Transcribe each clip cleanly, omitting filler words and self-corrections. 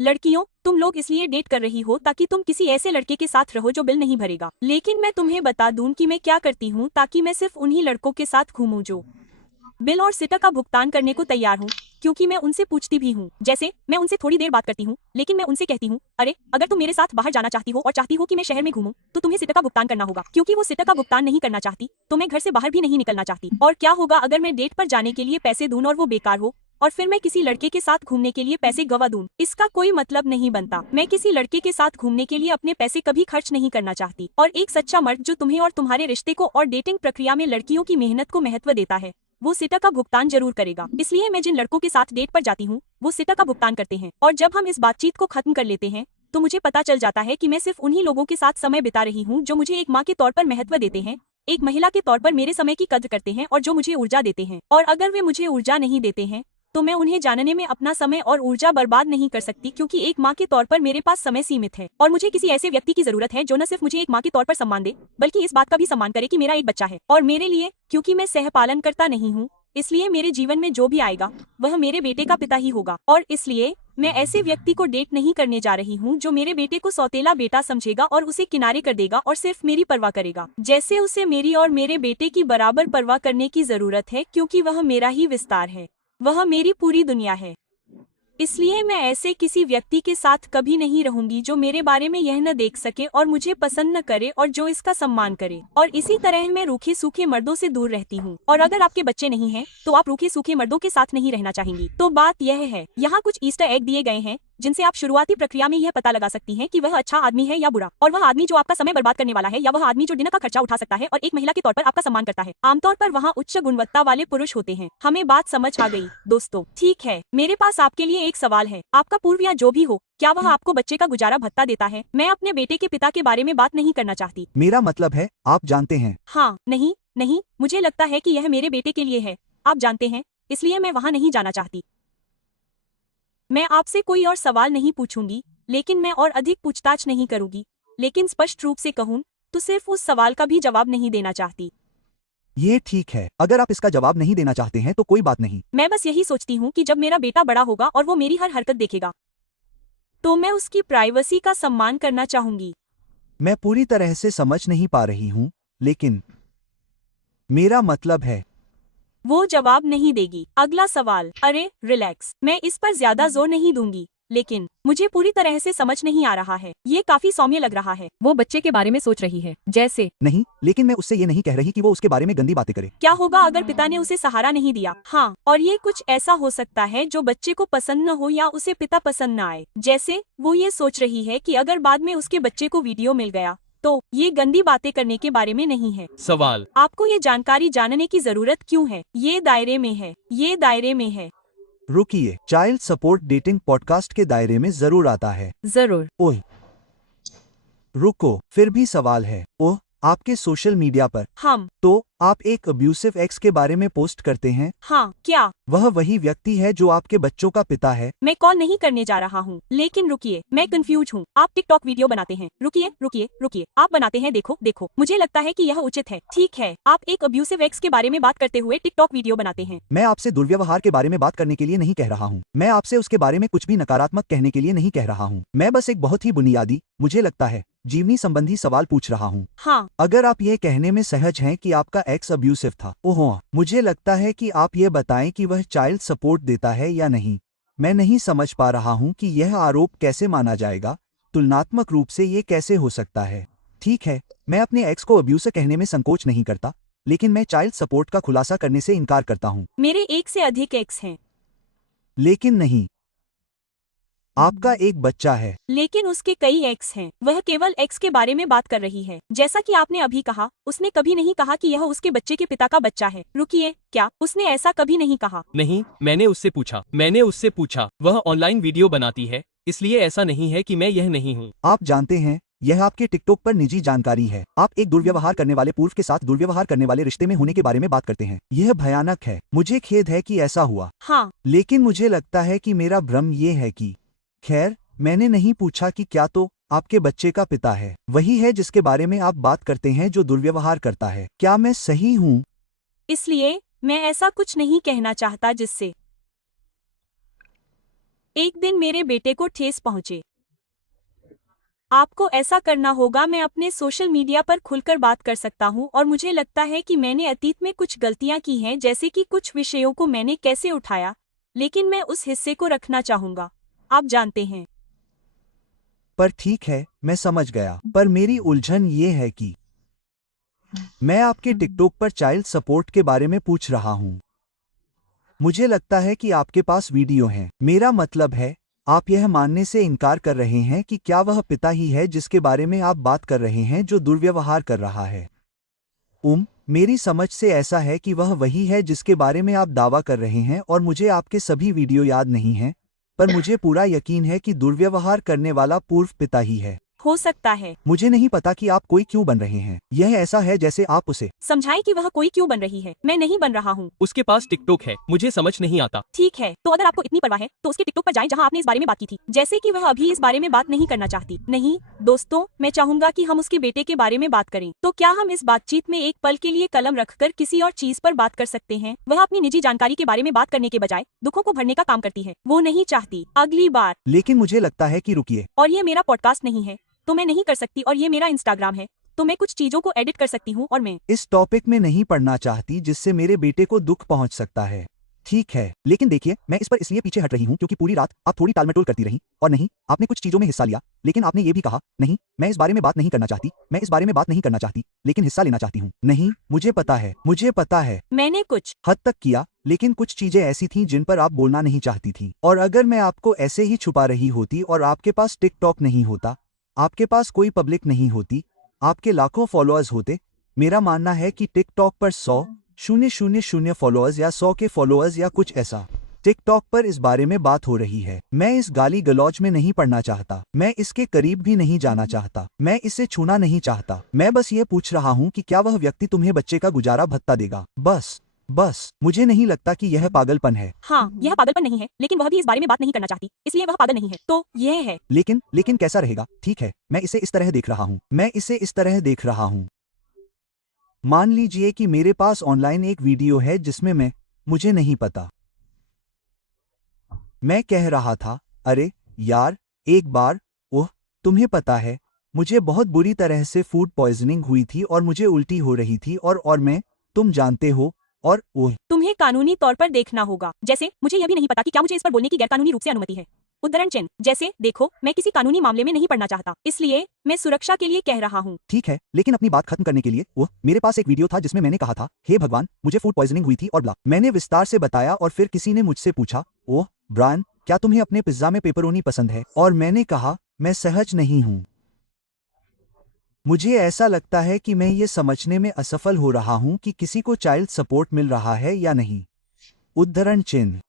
लड़कियों, तुम लोग इसलिए डेट कर रही हो ताकि तुम किसी ऐसे लड़के के साथ रहो जो बिल नहीं भरेगा। लेकिन मैं तुम्हें बता दूं कि मैं क्या करती हूँ ताकि मैं सिर्फ उन्हीं लड़कों के साथ घूमूं जो बिल और सिटा का भुगतान करने को तैयार हूँ, क्योंकि मैं उनसे पूछती भी हूँ। जैसे मैं उनसे थोड़ी देर बात करती हूँ, लेकिन मैं उनसे कहती हूँ, अरे अगर तुम मेरे साथ बाहर जाना चाहती हो और चाहती हो कि मैं शहर में घूमूं, तो तुम्हें सिटा का भुगतान करना होगा। क्योंकि वो सिटा का भुगतान नहीं करना चाहती तो मैं घर से बाहर भी नहीं निकलना चाहती। और क्या होगा अगर मैं डेट पर जाने के लिए पैसे दूं और वो बेकार हो, और फिर मैं किसी लड़के के साथ घूमने के लिए पैसे गवा दूं? इसका कोई मतलब नहीं बनता। मैं किसी लड़के के साथ घूमने के लिए अपने पैसे कभी खर्च नहीं करना चाहती। और एक सच्चा मर्द जो तुम्हें और तुम्हारे रिश्ते को और डेटिंग प्रक्रिया में लड़कियों की मेहनत को महत्व देता है, वो सिटा का भुगतान जरूर करेगा। इसलिए मैं जिन लड़कों के साथ डेट पर जाती हूँ वो सिटा का भुगतान करते हैं। और जब हम इस बातचीत को खत्म कर लेते हैं तो मुझे पता चल जाता है कि मैं सिर्फ उन्हीं लोगों के साथ समय बिता रही हूँ जो मुझे एक माँ के तौर पर महत्व देते हैं, एक महिला के तौर पर मेरे समय की कद्र करते हैं और जो मुझे ऊर्जा देते हैं। और अगर वे मुझे ऊर्जा नहीं देते हैं तो मैं उन्हें जानने में अपना समय और ऊर्जा बर्बाद नहीं कर सकती, क्योंकि एक माँ के तौर पर मेरे पास समय सीमित है। और मुझे किसी ऐसे व्यक्ति की जरूरत है जो न सिर्फ मुझे एक माँ के तौर पर सम्मान दे, बल्कि इस बात का भी सम्मान करे कि मेरा एक बच्चा है। और मेरे लिए, क्योंकि मैं सहपालन करता नहीं हूँ, इसलिए मेरे जीवन में जो भी आएगा वह मेरे बेटे का पिता ही होगा। और इसलिए मैं ऐसे व्यक्ति को डेट नहीं करने जा रही हूँ जो मेरे बेटे को सौतेला बेटा समझेगा और उसे किनारे कर देगा और सिर्फ मेरी परवाह करेगा, जैसे उसे मेरी और मेरे बेटे की बराबर परवाह करने की जरूरत है, क्योंकि वह मेरा ही विस्तार है, वह मेरी पूरी दुनिया है। इसलिए मैं ऐसे किसी व्यक्ति के साथ कभी नहीं रहूंगी जो मेरे बारे में यह न देख सके और मुझे पसंद न करे और जो इसका सम्मान करे। और इसी तरह मैं रूखे सूखे मर्दों से दूर रहती हूँ। और अगर आपके बच्चे नहीं हैं, तो आप रूखे सूखे मर्दों के साथ नहीं रहना चाहेंगी। तो बात यह है, यहाँ कुछ ईस्टर एग दिए गए हैं जिनसे आप शुरुआती प्रक्रिया में यह पता लगा सकती हैं कि वह अच्छा आदमी है या बुरा, और वह आदमी जो आपका समय बर्बाद करने वाला है या वह आदमी जो डिनर का खर्चा उठा सकता है और एक महिला के तौर पर आपका सम्मान करता है। आमतौर पर वहाँ उच्च गुणवत्ता वाले पुरुष होते हैं। हमें बात समझ आ गई दोस्तों? ठीक है, मेरे पास आपके लिए एक सवाल है। आपका पूर्व या जो भी हो, क्या वह आपको बच्चे का गुजारा भत्ता देता है? मैं अपने बेटे के पिता के बारे में बात नहीं करना चाहती। मेरा मतलब है, आप जानते हैं। हाँ, नहीं नहीं, मुझे लगता है कि यह मेरे बेटे के लिए है, आप जानते हैं, इसलिए मैं वहाँ नहीं जाना चाहती। मैं आपसे कोई और सवाल नहीं पूछूंगी, लेकिन मैं और अधिक पूछताछ नहीं करूंगी। लेकिन स्पष्ट रूप से कहूं तो सिर्फ उस सवाल का भी जवाब नहीं देना चाहती। ये ठीक है, अगर आप इसका जवाब नहीं देना चाहते हैं तो कोई बात नहीं। मैं बस यही सोचती हूँ कि जब मेरा बेटा बड़ा होगा और वो मेरी हर हरकत देखेगा, तो मैं उसकी प्राइवेसी का सम्मान करना चाहूंगी। मैं पूरी तरह से समझ नहीं पा रही हूँ, लेकिन मेरा मतलब है। वो जवाब नहीं देगी। अगला सवाल। अरे रिलैक्स, मैं इस पर ज्यादा जोर नहीं दूंगी, लेकिन मुझे पूरी तरह से समझ नहीं आ रहा है। ये काफी सौम्य लग रहा है। वो बच्चे के बारे में सोच रही है, जैसे। नहीं, लेकिन मैं उससे ये नहीं कह रही कि वो उसके बारे में गंदी बातें करे। क्या होगा अगर पिता ने उसे सहारा नहीं दिया? हाँ, और ये कुछ ऐसा हो सकता है जो बच्चे को पसंद न हो या उसे पिता पसंद न आए। जैसे वो ये सोच रही है कि अगर बाद में उसके बच्चे को वीडियो मिल गया तो ये गंदी बातें करने के बारे में नहीं है। सवाल। आपको ये जानकारी जानने की जरूरत क्यों है? ये दायरे में है, ये दायरे में है। रुकिए, चाइल्ड सपोर्ट डेटिंग पॉडकास्ट के दायरे में जरूर आता है। जरूर। ओह, रुको, फिर भी सवाल है। ओह, आपके सोशल मीडिया पर तो आप एक अब्यूसिव एक्स के बारे में पोस्ट करते हैं। हाँ, क्या वह वही व्यक्ति है जो आपके बच्चों का पिता है? मैं कॉल नहीं करने जा रहा हूँ, लेकिन रुकिए, मैं कंफ्यूज हूँ। आप टिकटॉक वीडियो बनाते हैं? रुकिए रुकिए रुकिए, आप बनाते हैं? देखो देखो, मुझे लगता है कि यह उचित है। ठीक है, आप एक अब्यूसिव एक्स के बारे में बात करते हुए टिकटॉक वीडियो बनाते हैं। मैं आपसे दुर्व्यवहार के बारे में बात करने के लिए नहीं कह रहा हूँ। मैं आपसे उसके बारे में कुछ भी नकारात्मक कहने के लिए नहीं कह रहा हूँ। मैं बस एक बहुत ही बुनियादी, मुझे लगता है, जीवनी संबंधी सवाल पूछ रहा हूँ। हाँ, अगर आप ये कहने में सहज हैं कि आपका एक्स अब्यूसिव था, ओह, मुझे लगता है कि आप ये बताएं कि वह चाइल्ड सपोर्ट देता है या नहीं। मैं नहीं समझ पा रहा हूँ कि यह आरोप कैसे माना जाएगा, तुलनात्मक रूप से ये कैसे हो सकता है। ठीक है, मैं अपने एक्स को अब्यूसर कहने में संकोच नहीं करता, लेकिन मैं चाइल्ड सपोर्ट का खुलासा करने से इनकार करता हूँ। मेरे एक से अधिक एक्स हैं। लेकिन नहीं, आपका एक बच्चा है। लेकिन उसके कई एक्स हैं। वह केवल एक्स के बारे में बात कर रही है। जैसा कि आपने अभी कहा, उसने कभी नहीं कहा कि यह उसके बच्चे के पिता का बच्चा है। रुकिए, क्या उसने ऐसा कभी नहीं कहा? नहीं, मैंने उससे पूछा, वह ऑनलाइन वीडियो बनाती है, इसलिए ऐसा नहीं है कि मैं यह नहीं हूँ। आप जानते हैं, यह आपके टिकटॉक पर निजी जानकारी है। आप एक दुर्व्यवहार करने वाले पूर्व के साथ दुर्व्यवहार करने वाले रिश्ते में होने के बारे में बात करते हैं। यह भयानक है। मुझे खेद है कि ऐसा हुआ। हाँ, लेकिन मुझे लगता है कि मेरा भ्रम ये है कि, खैर, मैंने नहीं पूछा कि क्या तो आपके बच्चे का पिता है वही है जिसके बारे में आप बात करते हैं जो दुर्व्यवहार करता है। क्या मैं सही हूँ? इसलिए मैं ऐसा कुछ नहीं कहना चाहता जिससे एक दिन मेरे बेटे को ठेस पहुंचे। आपको ऐसा करना होगा। मैं अपने सोशल मीडिया पर खुलकर बात कर सकता हूं और मुझे लगता है कि मैंने अतीत में कुछ गलतियां की हैं, जैसे कि कुछ विषयों को मैंने कैसे उठाया, लेकिन मैं उस हिस्से को रखना चाहूंगा। आप जानते हैं। पर ठीक है, मैं समझ गया। पर मेरी उलझन ये है कि मैं आपके टिकटॉक पर चाइल्ड सपोर्ट के बारे में पूछ रहा हूं। मुझे लगता है कि आपके पास वीडियो हैं। मेरा मतलब है, आप यह मानने से इनकार कर रहे हैं कि क्या वह पिता ही है जिसके बारे में आप बात कर रहे हैं जो दुर्व्यवहार कर रहा है। मेरी समझ से ऐसा है कि वह वही है जिसके बारे में आप दावा कर रहे हैं और मुझे आपके सभी वीडियो याद नहीं हैं, पर मुझे पूरा यकीन है कि दुर्व्यवहार करने वाला पूर्व पिता ही है। हो सकता है। मुझे नहीं पता कि आप कोई क्यों बन रहे हैं। यह ऐसा है जैसे आप उसे समझाएं कि वह कोई क्यों बन रही है। मैं नहीं बन रहा हूँ। उसके पास टिकटॉक है, मुझे समझ नहीं आता। ठीक है, तो अगर आपको इतनी परवाह है तो उसके टिकटॉक पर जाएं जहां आपने इस बारे में बात की थी। जैसे कि वह अभी इस बारे में बात नहीं करना चाहती। नहीं दोस्तों, मैं चाहूंगा कि हम उसके बेटे के बारे में बात करें। तो क्या हम इस बातचीत में एक पल के लिए कलम रखकर किसी और चीज पर बात कर सकते हैं? वह अपनी निजी जानकारी के बारे में बात करने के बजाय दुखों को भरने का काम करती है। वो नहीं चाहती अगली बार। लेकिन मुझे लगता है कि रुकिए। और ये मेरा पॉडकास्ट नहीं है तो मैं नहीं कर सकती, और ये मेरा इंस्टाग्राम है तो मैं कुछ चीजों को एडिट कर सकती हूँ, और मैं इस टॉपिक में नहीं पढ़ना चाहती जिससे मेरे बेटे को दुख पहुंच सकता है। ठीक है, लेकिन देखिए, मैं इस पर इसलिए पीछे हट रही हूं क्योंकि पूरी रात आप थोड़ी टालमटोल करती रहीं, और नहीं, आपने कुछ चीजों में हिस्सा लिया, लेकिन आपने ये भी कहा, नहीं, मैं इस बारे में बात नहीं करना चाहती, मैं इस बारे में बात नहीं करना चाहती, लेकिन हिस्सा लेना चाहती हूँ। नहीं, मुझे पता है मैंने कुछ हद तक किया, लेकिन कुछ चीजें ऐसी थीं जिन पर आप बोलना नहीं चाहती थी। और अगर मैं आपको ऐसे ही छुपा रही होती और आपके पास टिकटॉक नहीं होता, आपके पास कोई पब्लिक नहीं होती, आपके लाखों फॉलोअर्स होते, मेरा मानना है कि टिकटॉक पर 100,000 फॉलोअर्स या 100 के फॉलोअर्स या कुछ ऐसा, टिकटॉक पर इस बारे में बात हो रही है। मैं इस गाली गलौज में नहीं पड़ना चाहता, मैं इसके करीब भी नहीं जाना चाहता, मैं इसे छूना नहीं चाहता। मैं बस ये पूछ रहा हूँ कि क्या वह व्यक्ति तुम्हें बच्चे का गुजारा भत्ता देगा? बस मुझे नहीं लगता कि यह पागलपन है। हाँ, यह पागलपन नहीं है, लेकिन वह भी इस बारे में बात नहीं करना चाहती, इसलिए वह पागल नहीं है। तो यह है। लेकिन कैसा रहेगा? ठीक है, मैं इसे इस तरह देख रहा हूँ। मान लीजिए कि मेरे पास ऑनलाइन एक वीडियो है जिसमें मुझे नहीं पता, मैं कह रहा था, अरे यार, एक बार, तुम्हें पता है, मुझे बहुत बुरी तरह से फूड पॉइजनिंग हुई थी और मुझे उल्टी हो रही थी, और मैं, तुम जानते हो, और तुम्हें कानूनी तौर पर देखना होगा। जैसे मुझे यह भी नहीं पता कि क्या मुझे इस पर बोलने की गैरकानूनी रूप से अनुमति है। उद्धरण चिन्ह। जैसे देखो, मैं किसी कानूनी मामले में नहीं पड़ना चाहता, इसलिए मैं सुरक्षा के लिए कह रहा हूँ। ठीक है, लेकिन अपनी बात खत्म करने के लिए, मेरे पास एक वीडियो था जिसमें मैंने कहा था, हे भगवान, मुझे फूड पॉइजनिंग हुई थी और ब्ला। मैंने विस्तार से बताया और फिर किसी ने मुझसे पूछा, ब्रायन, क्या तुम्हें अपने पिज्जा में पेपरोनी पसंद है? और मैंने कहा, मैं सहज नहीं हूँ। मुझे ऐसा लगता है कि मैं ये समझने में असफल हो रहा हूं कि किसी को चाइल्ड सपोर्ट मिल रहा है या नहीं। उद्धरण चिन्ह।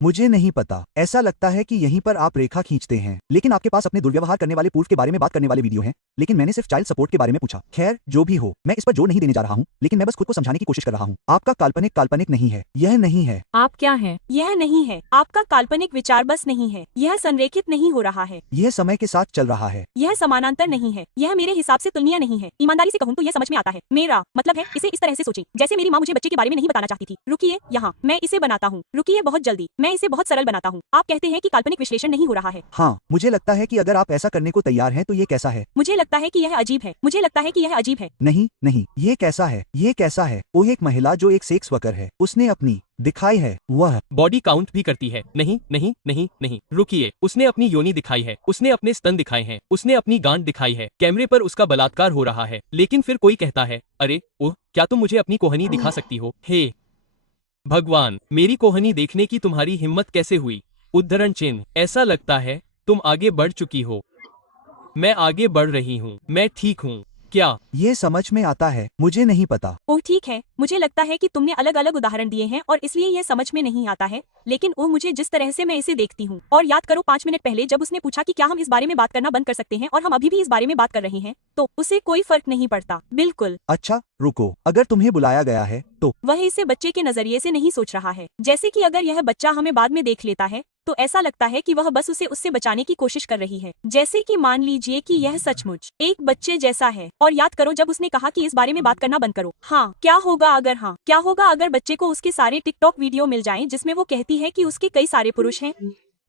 मुझे नहीं पता, ऐसा लगता है कि यहीं पर आप रेखा खींचते हैं। लेकिन आपके पास अपने दुर्व्यवहार करने वाले पूर्व के बारे में बात करने वाले वीडियो हैं, लेकिन मैंने सिर्फ चाइल्ड सपोर्ट के बारे में पूछा। खैर, जो भी हो, मैं इस पर जोर नहीं देने जा रहा हूं, लेकिन मैं बस खुद को समझाने की कोशिश कर रहा हूं। आपका काल्पनिक नहीं है, यह नहीं है। आप क्या हैं? यह नहीं है। आपका काल्पनिक विचार बस नहीं है। यह संरेखित नहीं हो रहा है। यह समय के साथ चल रहा है। यह समानांतर नहीं है। यह मेरे हिसाब से तुलनीय नहीं है। ईमानदारी से कहूँ तो यह समझ में आता है। मेरा मतलब है, इसे इस तरह से सोचें जैसे मेरी माँ मुझे बच्चे के बारे में नहीं बताना चाहती थी। रुकिए, यहाँ मैं इसे बनाता हूँ। रुकिए, बहुत जल्दी मैं इसे बहुत सरल बनाता हूँ। आप कहते हैं कि काल्पनिक विश्लेषण नहीं हो रहा है। हाँ, मुझे लगता है कि अगर आप ऐसा करने को तैयार हैं तो ये कैसा है? मुझे लगता है कि यह अजीब है। मुझे लगता है कि यह अजीब है। नहीं, ये कैसा है? ये कैसा है? एक महिला जो एक सेक्स वर्कर है, उसने अपनी दिखाई है, वह बॉडी काउंट भी करती है। नहीं, रुकिए, उसने अपनी योनि दिखाई है, उसने अपने स्तन दिखाए हैं, उसने अपनी गांठ दिखाई है, कैमरे पर उसका बलात्कार हो रहा है, लेकिन फिर कोई कहता है, अरे क्या तुम मुझे अपनी कोहनी दिखा सकती हो? हे भगवान, मेरी कोहनी देखने की तुम्हारी हिम्मत कैसे हुई? उद्धरण चिन्ह। ऐसा लगता है तुम आगे बढ़ चुकी हो। मैं आगे बढ़ रही हूँ, मैं ठीक हूँ क्या? ये समझ में आता है, मुझे नहीं पता। ओह ठीक है, मुझे लगता है कि तुमने अलग अलग उदाहरण दिए हैं और इसलिए यह समझ में नहीं आता है, लेकिन मुझे जिस तरह से मैं इसे देखती हूँ। और याद करो 5 मिनट पहले जब उसने पूछा कि क्या हम इस बारे में बात करना बंद कर सकते हैं, और हम अभी भी इस बारे में बात कर रहे हैं, तो उसे कोई फर्क नहीं पड़ता। बिल्कुल। अच्छा, रुको, अगर तुम्हें बुलाया गया है तो वह इसे बच्चे के नजरिए से नहीं सोच रहा है। जैसे कि अगर यह बच्चा हमें बाद में देख लेता है तो ऐसा लगता है कि वह बस उसे उससे बचाने की कोशिश कर रही है। जैसे कि मान लीजिए कि यह सचमुच एक बच्चे जैसा है। और याद करो जब उसने कहा कि इस बारे में बात करना बंद करो। हाँ, क्या होगा अगर बच्चे को उसके सारे टिकटॉक वीडियो मिल जाएं जिसमें वो कहती है कि उसके कई सारे पुरुष हैं?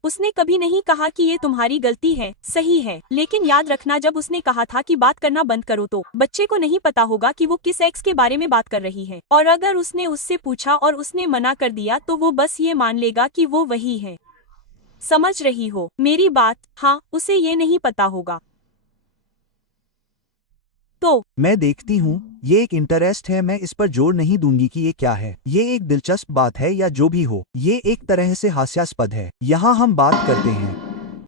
उसने कभी नहीं कहा कि ये तुम्हारी गलती है, सही है, लेकिन याद रखना जब उसने कहा था कि बात करना बंद करो तो बच्चे को नहीं पता होगा कि वो किस एक्स के बारे में बात कर रही है, और अगर उसने उससे पूछा और उसने मना कर दिया तो वो बस ये मान लेगा कि वो वही है। समझ रही हो मेरी बात? हाँ, उसे ये नहीं पता होगा। तो मैं देखती हूँ, ये एक इंटरेस्ट है, मैं इस पर जोर नहीं दूंगी कि ये क्या है। ये एक दिलचस्प बात है या जो भी हो, ये एक तरह से हास्यास्पद है। यहाँ हम बात करते हैं